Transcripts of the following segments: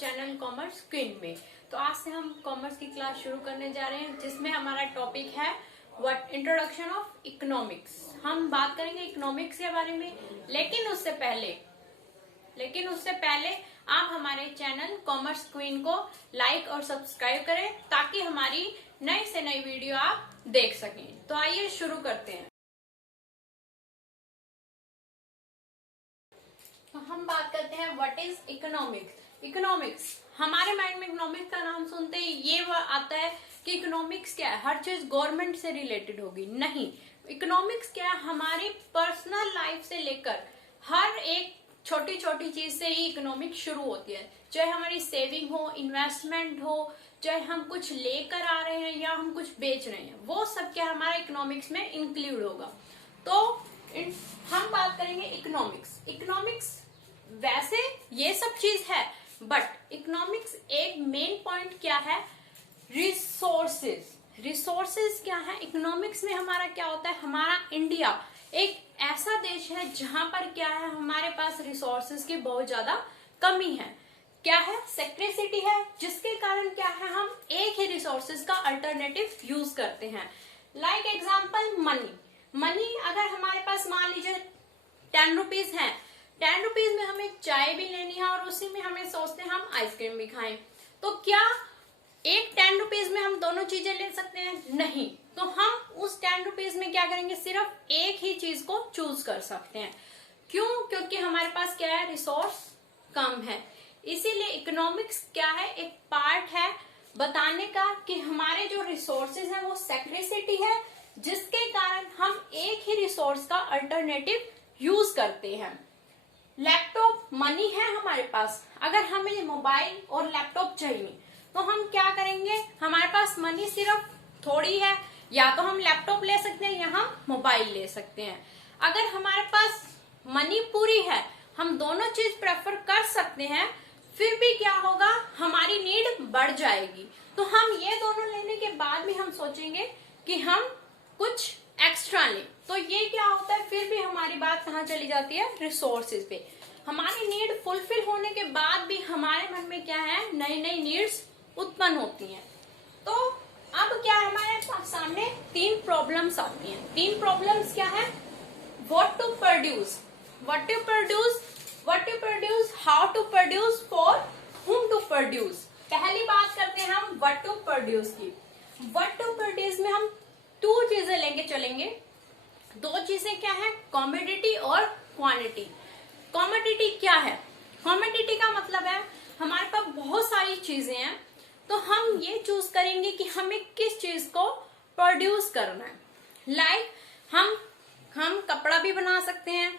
Channel commerce queen में। तो आज से हम कॉमर्स की क्लास शुरू करने जा रहे हैं, जिसमें हमारा टॉपिक है व्हाट इंट्रोडक्शन ऑफ इकोनॉमिक्स। हम बात करेंगे इकोनॉमिक्स के बारे में, लेकिन उससे पहले आप हमारे चैनल कॉमर्स क्वीन को लाइक और सब्सक्राइब करें, ताकि हमारी नई से नई वीडियो आप देख सकें। तो आइए शुरू करते हैं। तो हम बात करते हैं व्हाट इज इकोनॉमिक्स। इकोनॉमिक्स, हमारे माइंड में इकोनॉमिक्स का नाम सुनते ही ये आता है कि इकोनॉमिक्स क्या है, हर चीज गवर्नमेंट से रिलेटेड होगी। नहीं, इकोनॉमिक्स क्या है, हमारी पर्सनल लाइफ से लेकर हर एक छोटी छोटी चीज से ही इकोनॉमिक्स शुरू होती है। चाहे हमारी सेविंग हो, इन्वेस्टमेंट हो, चाहे हम कुछ लेकर आ रहे हैं या हम कुछ बेच रहे हैं, वो सब क्या हमारा इकोनॉमिक्स में इंक्लूड होगा। तो हम बात करेंगे इकोनॉमिक्स वैसे ये सब चीज है, बट इकोनॉमिक्स एक मेन पॉइंट क्या है, रिसोर्सेज क्या है। इकोनॉमिक्स में हमारा क्या होता है, हमारा इंडिया एक ऐसा देश है जहां पर क्या है, हमारे पास रिसोर्सेज की बहुत ज्यादा कमी है। क्या है, सेक्रेसिटी है, जिसके कारण क्या है, हम एक ही रिसोर्सेज का अल्टरनेटिव यूज करते हैं। लाइक एग्जाम्पल मनी अगर हमारे पास मान लीजिए 10 रुपीज है, 10 रुपीज में हमें चाय भी लेनी है और उसी में हमें सोचते हैं हम आइसक्रीम भी खाएं, तो क्या एक 10 रुपीज में हम दोनों चीजें ले सकते हैं? नहीं। तो हम उस 10 रुपीज में क्या करेंगे, सिर्फ एक ही चीज को चूज कर सकते हैं। क्यों? क्योंकि हमारे पास क्या है, रिसोर्स कम है। इसीलिए इकोनॉमिक्स क्या है, एक पार्ट है बताने का कि हमारे जो रिसोर्सेज है वो सेक्रेसिटी है, जिसके कारण हम एक ही रिसोर्स का अल्टरनेटिव यूज करते हैं। लैपटॉप मनी है हमारे पास, अगर हमें मोबाइल और लैपटॉप चाहिए तो हम क्या करेंगे, हमारे पास मनी सिर्फ थोड़ी है, या तो हम लैपटॉप ले सकते हैं या हम मोबाइल ले सकते हैं। अगर हमारे पास मनी पूरी है, हम दोनों चीज प्रेफर कर सकते हैं, फिर भी क्या होगा, हमारी नीड बढ़ जाएगी। तो हम ये दोनों लेने के बाद भी हम सोचेंगे कि हम कुछ एक्स्ट्रा लें। तो ये क्या होता है, फिर भी हमारी बात कहाँ चली जाती है, रिसोर्सेज पे। हमारी नीड फुलफिल होने के बाद भी हमारे मन में क्या है, नई नई नीड्स उत्पन्न होती हैं। तो अब क्या हमारे सामने 3 प्रॉब्लम्स आती हैं। 3 प्रॉब्लम्स क्या है, what to produce, how to produce, for whom to produce. पहली बात करते हैं हम व्हाट टू प्रोड्यूस की। व्हाट टू प्रोड्यूस में हम 2 चीजें लेंगे चलेंगे। 2 चीजें क्या है, कॉमोडिटी और क्वांटिटी। कॉमोडिटी क्या है, कॉमोडिटी का मतलब है हमारे पास बहुत सारी चीजें हैं, तो हम ये चूज करेंगे कि हमें किस चीज को प्रोड्यूस करना है। लाइक हम कपड़ा भी बना सकते हैं,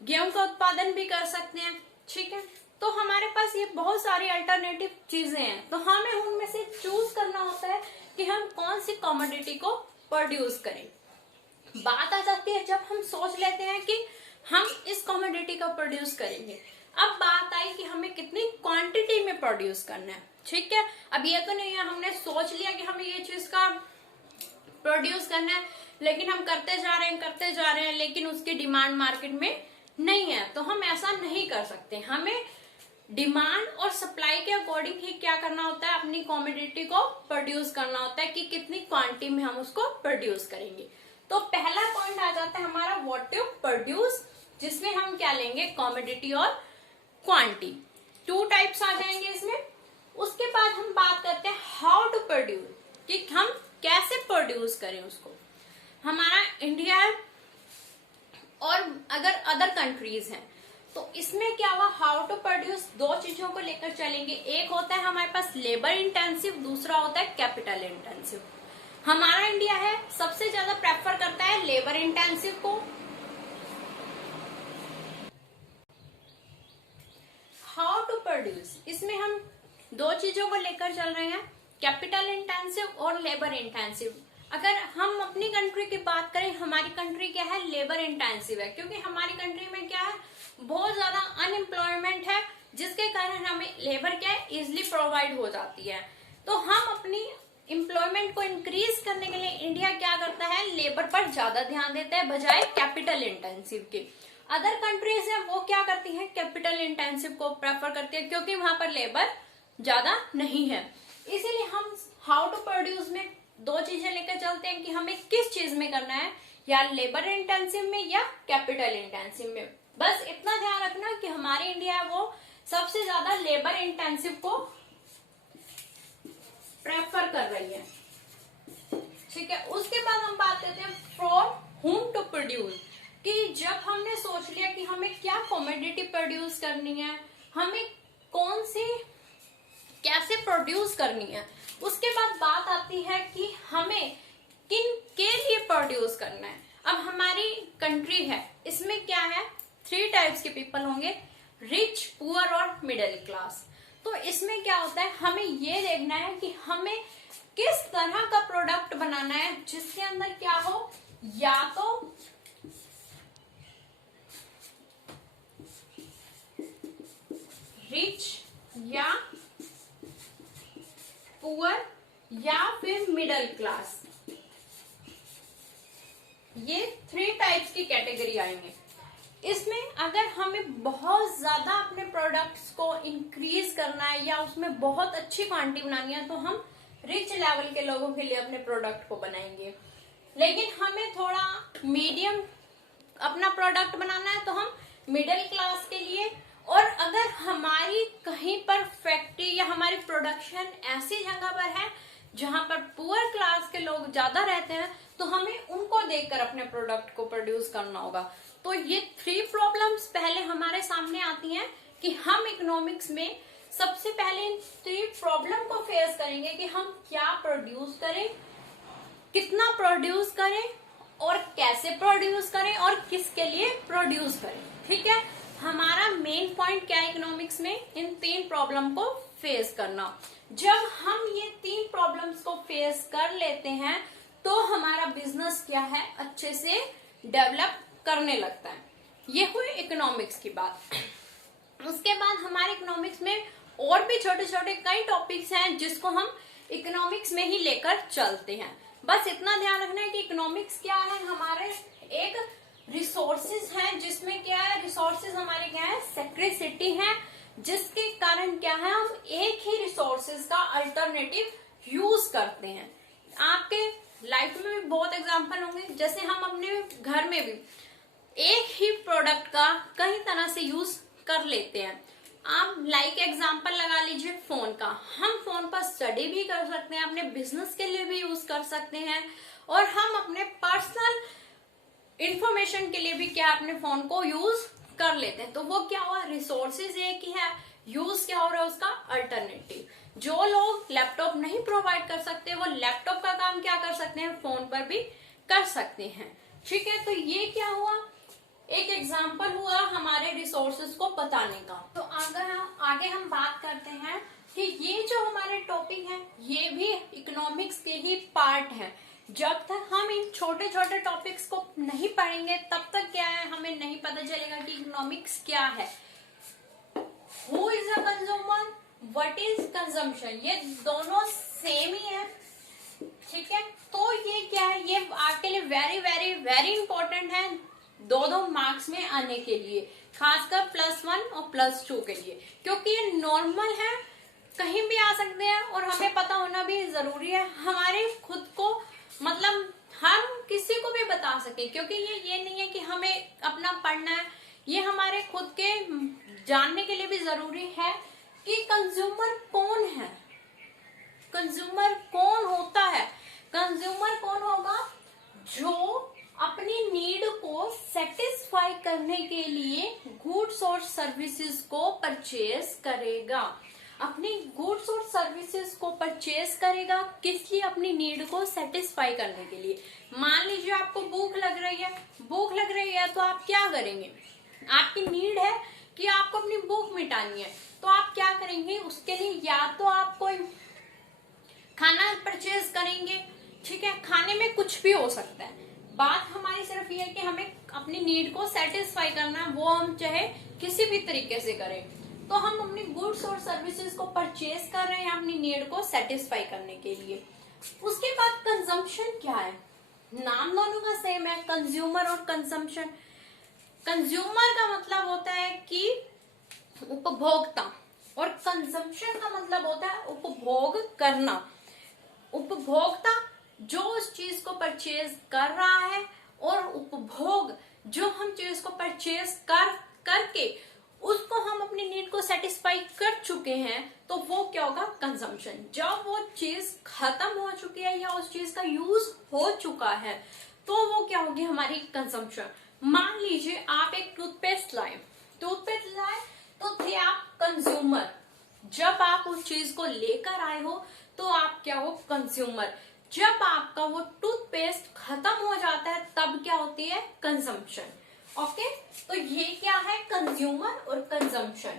गेहूं का उत्पादन भी कर सकते हैं, ठीक है। तो हमारे पास ये बहुत सारी अल्टरनेटिव चीजें हैं, तो हमें उनमें से चूज करना होता है कि हम कौन सी कॉमोडिटी को प्रोड्यूस करें। बात आ जाती है जब हम सोच लेते हैं कि हम इस कॉमोडिटी को प्रोड्यूस करेंगे, अब बात आई कि हमें कितनी क्वांटिटी में प्रोड्यूस करना है, ठीक है। अब ये तो नहीं है हमने सोच लिया कि हमें ये चीज का प्रोड्यूस करना है, लेकिन हम करते जा रहे हैं, लेकिन उसकी डिमांड मार्केट में नहीं है, तो हम ऐसा नहीं कर सकते। हमें डिमांड और सप्लाई के अकॉर्डिंग ही क्या करना होता है, अपनी कॉमोडिटी को प्रोड्यूस करना होता है कि कितनी क्वांटिटी में हम उसको प्रोड्यूस करेंगे। तो पहला पॉइंट आ जाता है हमारा व्हाट टू प्रोड्यूस, जिसमें हम क्या लेंगे, कॉमोडिटी और क्वांटिटी। 2 टाइप्स आ जाएंगे इसमें। उसके बाद हम बात करते हैं हाउ टू प्रोड्यूस, कि हम कैसे प्रोड्यूस करें उसको। हमारा इंडिया और अगर अदर कंट्रीज हैं, तो इसमें क्या हुआ, हाउ टू प्रोड्यूस 2 चीजों को लेकर चलेंगे। एक होता है हमारे पास लेबर इंटेंसिव, दूसरा होता है कैपिटल इंटेंसिव। हमारा इंडिया है सबसे ज्यादा प्रेफर करता है लेबर इंटेंसिव को। हाउ टू प्रोड्यूस, इसमें हम 2 चीजों को लेकर चल रहे हैं, कैपिटल इंटेंसिव और लेबर इंटेंसिव। अगर हम अपनी कंट्री की बात करें, हमारी कंट्री क्या है, लेबर इंटेंसिव है, क्योंकि हमारी कंट्री में क्या है, बहुत ज्यादा अनएम्प्लॉयमेंट है, जिसके कारण हमें लेबर क्या है, इजिली प्रोवाइड हो जाती है। तो हम अपनी एम्प्लॉयमेंट को इंक्रीज करने के लिए इंडिया क्या करता है, लेबर पर ज्यादा ध्यान देता है बजाय कैपिटल इंटेंसिव के। अदर कंट्रीज है वो क्या करती हैं, कैपिटल इंटेंसिव को प्रेफर करती है, क्योंकि वहां पर लेबर ज्यादा नहीं है। इसीलिए हम हाउ टू प्रोड्यूस में दो चीजें लेकर चलते हैं कि हमें किस चीज में करना है, या लेबर इंटेंसिव में या कैपिटल इंटेंसिव में। बस इतना ध्यान रखना कि हमारी इंडिया है वो सबसे ज्यादा लेबर इंटेंसिव को प्रेफर कर रही है। ठीक है, उसके बाद हम बात करते हैं फॉर हुम टू प्रोड्यूस, कि जब हमने सोच लिया कि हमें क्या कमोडिटी प्रोड्यूस करनी है, हमें कौन सी कैसे प्रोड्यूस करनी है, उसके बाद बात आती है कि हमें किन के लिए प्रोड्यूस करना है। अब हमारी कंट्री है, इसमें क्या है, 3 टाइप्स के पीपल होंगे, रिच, पुअर और मिडिल क्लास। तो इसमें क्या होता है, हमें ये देखना है कि हमें किस तरह का प्रोडक्ट बनाना है जिसके अंदर क्या हो, या तो रिच या पुअर या फिर मिडिल क्लास, ये 3 टाइप्स की कैटेगरी आएंगे। इसमें अगर हमें बहुत ज्यादा अपने प्रोडक्ट्स को इंक्रीज करना है या उसमें बहुत अच्छी क्वांटिटी बनानी है तो हम रिच लेवल के लोगों के लिए अपने प्रोडक्ट को बनाएंगे। लेकिन हमें थोड़ा मीडियम अपना प्रोडक्ट बनाना है तो हम मिडिल क्लास के लिए। और अगर हमारी कहीं पर फैक्ट्री या हमारी प्रोडक्शन ऐसी जगह पर है जहां पर पुअर क्लास के लोग ज्यादा रहते हैं तो हमें उनको देखकर अपने प्रोडक्ट को प्रोड्यूस करना होगा। तो ये 3 प्रॉब्लम्स पहले हमारे सामने आती हैं कि हम इकोनॉमिक्स में सबसे पहले इन 3 प्रॉब्लम को फेस करेंगे कि हम क्या प्रोड्यूस करें, कितना प्रोड्यूस करें और कैसे प्रोड्यूस करें और किसके लिए प्रोड्यूस करें। ठीक है, हमारा मेन पॉइंट क्या है इकोनॉमिक्स में, इन 3 प्रॉब्लम को फेस करना। जब हम ये 3 प्रॉब्लम्स को फेस कर लेते हैं तो हमारा बिजनेस क्या है, अच्छे से डेवलप करने लगता है। ये हुई इकोनॉमिक्स की बात। उसके बाद हमारे इकोनॉमिक्स में और भी छोटे छोटे कई टॉपिक्स हैं जिसको हम इकोनॉमिक्स में ही लेकर चलते हैं। बस इतना ध्यान रखना है कि इकोनॉमिक्स क्या है, हमारे एक रिसोर्सेज हैं, जिसमें क्या है, रिसोर्सेज हमारे क्या है, स्कैर्सिटी है, जिसके कारण क्या है, हम एक ही रिसोर्सेज का अल्टरनेटिव यूज करते हैं। आपके लाइफ में भी बहुत एग्जांपल होंगे, जैसे हम अपने घर में भी एक ही प्रोडक्ट का कई तरह से यूज कर लेते हैं। आप लाइक एग्जांपल लगा लीजिए फोन का, हम फोन पर स्टडी भी कर सकते हैं, अपने बिजनेस के लिए भी यूज कर सकते हैं, और हम अपने पर्सनल इंफॉर्मेशन के लिए भी क्या अपने फोन को यूज कर लेते हैं। तो वो क्या हुआ, रिसोर्सेज एक ही है, यूज क्या हो रहा है उसका अल्टरनेटिव। जो लोग लैपटॉप नहीं प्रोवाइड कर सकते वो लैपटॉप का काम क्या कर सकते हैं, फोन पर भी कर सकते हैं। ठीक है, तो ये क्या हुआ, एक एग्जाम्पल हुआ हमारे रिसोर्सेज को बताने का। तो आगे हम बात करते हैं कि ये जो हमारे टॉपिक है ये भी इकोनॉमिक्स के ही पार्ट है। जब तक हम इन छोटे छोटे टॉपिक्स को नहीं पढ़ेंगे तब तक क्या है, हमें नहीं पता चलेगा कि इकोनॉमिक्स क्या है। Who is a consumer, what is consumption, ये दोनों सेम ही है। ठीक है, तो ये क्या है, ये आपके लिए वेरी वेरी वेरी इंपॉर्टेंट है 2 मार्क्स में आने के लिए, खासकर +1 और +2 के लिए, क्योंकि ये नॉर्मल है, कहीं भी आ सकते हैं और हमें पता होना भी जरूरी है। हमारे खुद को मतलब हम किसी को भी बता सके, क्योंकि ये नहीं है कि हमें अपना पढ़ना है, ये हमारे खुद के जानने के लिए भी जरूरी है कि कंज्यूमर कौन है, कंज्यूमर कौन होता है। कंज्यूमर कौन होगा, जो अपनी नीड को सेटिस्फाई करने के लिए गुड्स और सर्विसेज को परचेज करेगा। अपनी गुड्स और सर्विसेज को परचेज करेगा किस लिए, अपनी नीड को सेटिस्फाई करने के लिए। मान लीजिए आपको भूख लग रही है तो आप क्या करेंगे, आपकी नीड है कि आपको अपनी भूख मिटानी है, तो आप क्या करेंगे, उसके लिए या तो आप कोई खाना परचेज करेंगे। ठीक है, खाने में कुछ भी हो सकता है, बात हमारी सिर्फ ये है कि हमें अपनी नीड को सेटिस्फाई करना, वो हम चाहे किसी भी तरीके से करें। तो हम अपनी गुड्स और सर्विसेज को परचेज कर रहे हैं अपनी नीड को सेटिस्फाई करने के लिए। उसके बाद कंजम्पशन क्या है, नाम दोनों का सेम है, कंज्यूमर और कंजम्पशन। कंज्यूमर का मतलब होता है कि उपभोक्ता, और कंजम्पशन का मतलब होता है उपभोग करना। उपभोक्ता जो उस चीज को परचेज कर रहा है और उपभोग जो हम चीज को परचेज करके उसको हम अपनी नीड को सेटिस्फाई कर चुके हैं, तो वो क्या होगा, कंजम्पशन। जब वो चीज खत्म हो चुकी है या उस चीज का यूज हो चुका है, तो वो क्या होगी, हमारी कंजम्पशन। मान लीजिए आप एक टूथपेस्ट लाए तो थे आप कंज्यूमर। जब आप उस चीज को लेकर आए हो तो आप क्या हो, कंज्यूमर। जब आपका वो टूथपेस्ट खत्म हो जाता है तब क्या होती है, कंजम्पशन। ओके, तो ये क्या है, कंज्यूमर और कंजम्पशन।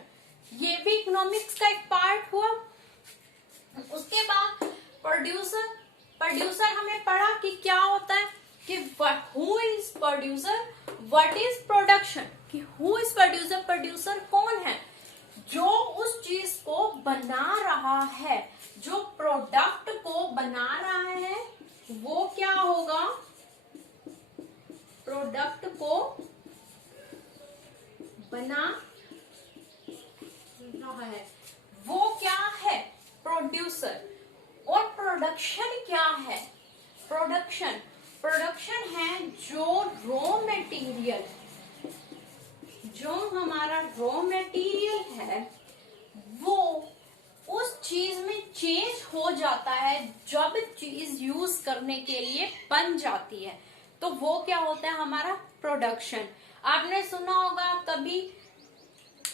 ये भी इकोनॉमिक्स का एक पार्ट हुआ। उसके बाद प्रोड्यूसर हमें पढ़ा कि क्या होता है, कि who is producer, what is production. कि हु इज प्रोड्यूसर, प्रोड्यूसर कौन है, जो उस चीज को बना रहा है, जो प्रोडक्ट को बना रहा है, वो क्या होगा, प्रोडक्ट को बना रहा है, वो क्या है, प्रोड्यूसर। और प्रोडक्शन क्या है, प्रोडक्शन है जो रॉ मटेरियल, जो हमारा रॉ मटेरियल है वो उस चीज में चेंज हो जाता है जब चीज यूज करने के लिए बन जाती है, तो वो क्या होता है, हमारा प्रोडक्शन। आपने सुना होगा कभी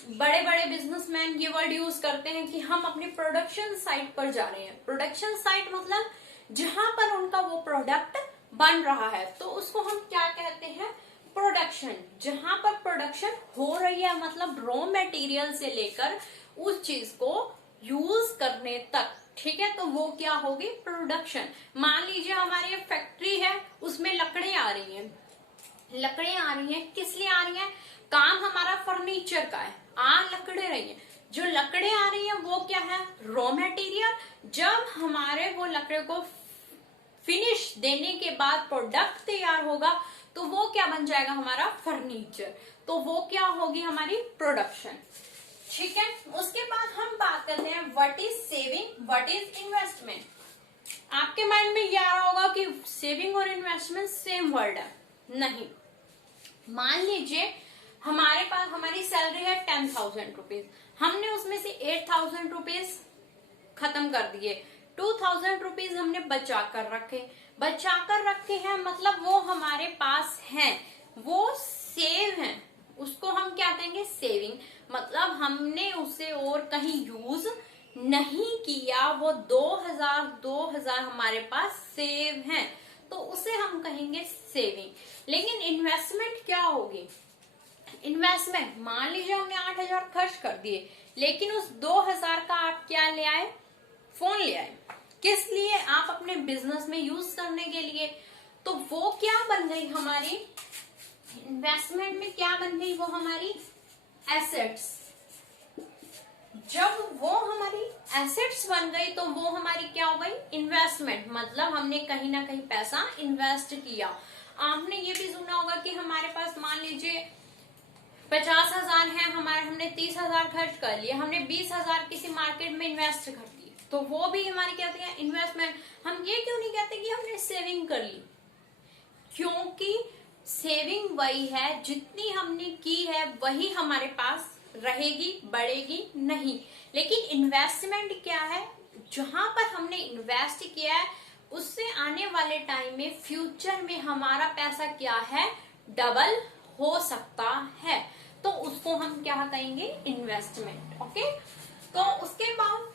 बड़े बड़े बिजनेसमैन ये वर्ड यूज करते हैं कि हम अपनी प्रोडक्शन साइट पर जा रहे हैं। प्रोडक्शन साइट मतलब जहां पर उनका वो प्रोडक्ट बन रहा है, तो उसको हम क्या कहते हैं, प्रोडक्शन। जहां पर प्रोडक्शन हो रही है मतलब रॉ मटेरियल से लेकर उस चीज को यूज करने तक, ठीक है, तो वो क्या होगी, प्रोडक्शन। मान लीजिए हमारी एक फैक्ट्री है, उसमें लकड़ियां आ रही हैं, किस लिए आ रही हैं, काम हमारा फर्नीचर का है, लकड़े रही हैं। जो लकड़े आ रही हैं वो क्या है, रॉ मटेरियल। जब हमारे वो लकड़े को फिनिश देने के बाद प्रोडक्ट तैयार होगा तो वो क्या बन जाएगा, हमारा फर्नीचर। तो वो क्या होगी, हमारी प्रोडक्शन। ठीक है, उसके बाद हम बात करते हैं what is saving, what is investment. आपके माइंड में ये आ रहा होगा कि सेविंग और इन्वेस्टमेंट सेम वर्ड है। नहीं, मान लीजिए हमारे पास हमारी सैलरी है 10,000 रुपीज, हमने उसमें से 8,000 रुपीज खत्म कर दिए, 2,000 रुपीज हमने बचा कर रखे हैं, मतलब वो हमारे पास हैं, वो सेव हैं, उसको हम क्या कहेंगे, सेविंग। मतलब हमने उसे और कहीं यूज नहीं किया, वो 2,000 हमारे पास सेव हैं, तो उसे हम कहेंगे सेविंग। लेकिन इन्वेस्टमेंट क्या होगी, इन्वेस्टमेंट मान लीजिए हमने 8,000 खर्च कर दिए, लेकिन उस 2,000 का आप क्या ले आए, फोन ले आए। किस लिए, आप अपने बिजनेस में यूज करने के लिए। तो वो क्या बन गई हमारी इन्वेस्टमेंट में, क्या बन गई, वो हमारी एसेट्स। जब वो हमारी एसेट्स बन गई तो वो हमारी क्या हो गई, इन्वेस्टमेंट। मतलब हमने कहीं ना कहीं पैसा इन्वेस्ट किया। आपने ये भी सुना होगा कि हमारे पास मान लीजिए 50,000 है, हमने 30,000 खर्च कर लिया, हमने 20,000 किसी मार्केट में इन्वेस्ट कर दिए, तो वो भी हमारी क्या होती है, इन्वेस्टमेंट। हम ये क्यों नहीं कहते कि हमने सेविंग कर ली, क्योंकि सेविंग वही है, जितनी हमने की है वही हमारे पास रहेगी, बढ़ेगी नहीं। लेकिन इन्वेस्टमेंट क्या है, जहां पर हमने इन्वेस्ट किया है उससे आने वाले टाइम में, फ्यूचर में हमारा पैसा क्या है, डबल हो सकता है, तो उसको हम क्या कहेंगे, इन्वेस्टमेंट। ओके, तो उसके बाद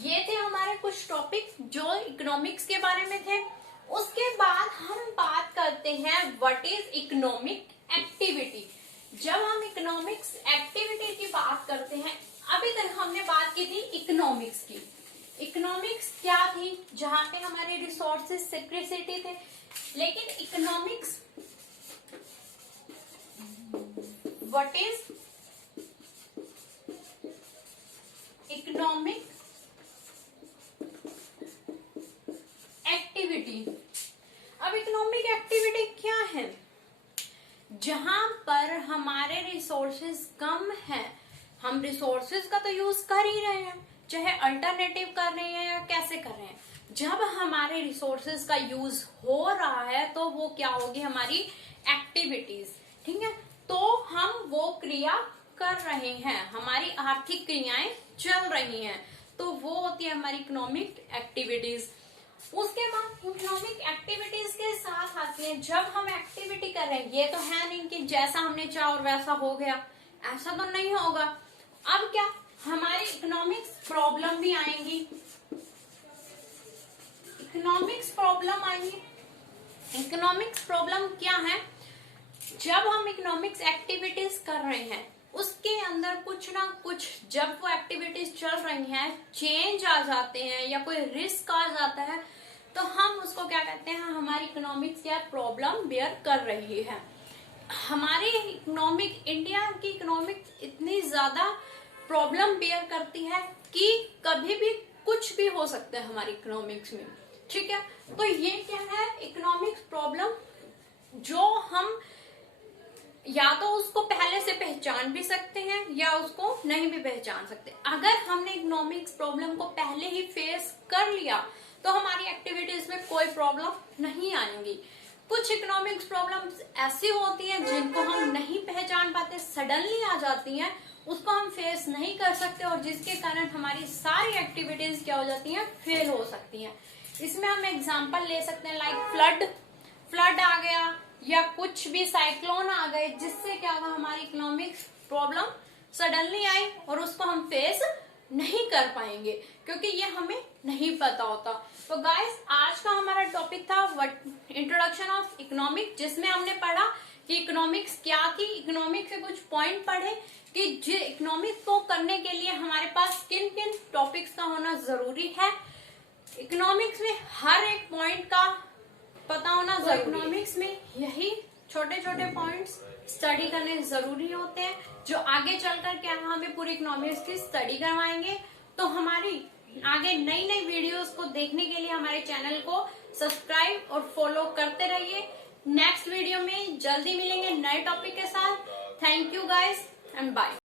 ये थे हमारे कुछ टॉपिक जो इकोनॉमिक्स के बारे में थे। उसके बाद हम बात करते हैं व्हाट इज इकोनॉमिक एक्टिविटी। जब हम इकोनॉमिक्स एक्टिविटी की बात करते हैं, अभी तक हमने बात की थी इकोनॉमिक्स की। इकोनॉमिक्स क्या थी, जहां पे हमारे रिसोर्सेज स्कैर्सिटी थे। लेकिन economics what is economic activity. अब इकोनॉमिक एक्टिविटी क्या है, जहां पर हमारे रिसोर्सेज कम है, हम रिसोर्सेज का तो यूज कर ही रहे हैं, चाहे अल्टरनेटिव कर रहे हैं या कैसे कर रहे हैं। जब हमारे रिसोर्सेज का यूज हो रहा है तो वो क्या होगी, हमारी एक्टिविटीज, ठीक है। तो हम वो क्रिया कर रहे हैं, हमारी आर्थिक क्रियाएं चल रही हैं, तो वो होती है हमारी इकोनॉमिक एक्टिविटीज। उसके बाद इकोनॉमिक एक्टिविटीज के साथ आती है, जब हम एक्टिविटी कर रहे हैं, ये तो है नहीं कि जैसा हमने चाहा और वैसा हो गया, ऐसा तो नहीं होगा। अब क्या, हमारी इकोनॉमिक्स प्रॉब्लम भी आएंगी, इकोनॉमिक्स प्रॉब्लम आएंगी। इकोनॉमिक्स प्रॉब्लम क्या है, जब हम इकोनॉमिक्स एक्टिविटीज कर रहे हैं उसके अंदर कुछ ना कुछ, जब वो एक्टिविटीज चल रही हैं, चेंज आ जाते हैं या कोई रिस्क आ जाता है, तो हम उसको क्या कहते हैं, हमारी इकोनॉमिक्स क्या प्रॉब्लम बेयर कर रही है। हमारी इकोनॉमिक, इंडिया की इकोनॉमिक्स इतनी ज्यादा प्रॉब्लम बेयर करती है कि कभी भी कुछ भी हो सकता है हमारी इकोनॉमिक्स में, ठीक है। तो ये क्या है, इकोनॉमिक्स प्रॉब्लम, जो हम या तो उसको पहले से पहचान भी सकते हैं या उसको नहीं भी पहचान सकते। अगर हमने इकोनॉमिक्स प्रॉब्लम को पहले ही फेस कर लिया तो हमारी एक्टिविटीज में कोई प्रॉब्लम नहीं आएंगी। कुछ इकोनॉमिक्स प्रॉब्लम्स ऐसी होती हैं जिनको हम नहीं पहचान पाते, सडनली आ जाती हैं, उसको हम फेस नहीं कर सकते और जिसके कारण हमारी सारी एक्टिविटीज क्या हो जाती हैं, फेल हो सकती हैं। इसमें हम एग्जांपल ले सकते हैं, लाइक फ्लड आ गया या कुछ भी साइक्लोन आ गए, जिससे क्या होगा, हमारी इकोनॉमिक्स प्रॉब्लम सडनली आई और उसको हम फेस नहीं कर पाएंगे क्योंकि ये हमें नहीं पता होता। तो गाइस, आज का हमारा टॉपिक था इंट्रोडक्शन ऑफ इकोनॉमिक्स, जिसमें हमने पढ़ा कि इकोनॉमिक्स क्या थी, इकोनॉमिक्स से कुछ पॉइंट पढ़े कि इकोनॉमिक्स को करने के लिए हमारे पास किन किन टॉपिक्स का होना जरूरी है। इकोनॉमिक्स में हर एक पॉइंट का पता होना जरूरी है। इकोनॉमिक्स में यही छोटे छोटे पॉइंट्स स्टडी करने जरूरी होते हैं, जो आगे चलकर क्या हमें पूरी इकोनॉमिक्स की स्टडी करवाएंगे। तो हमारी आगे नई नई वीडियोस को देखने के लिए हमारे चैनल को सब्सक्राइब और फॉलो करते रहिए। नेक्स्ट वीडियो में जल्दी मिलेंगे नए टॉपिक के साथ। Thank you guys and bye.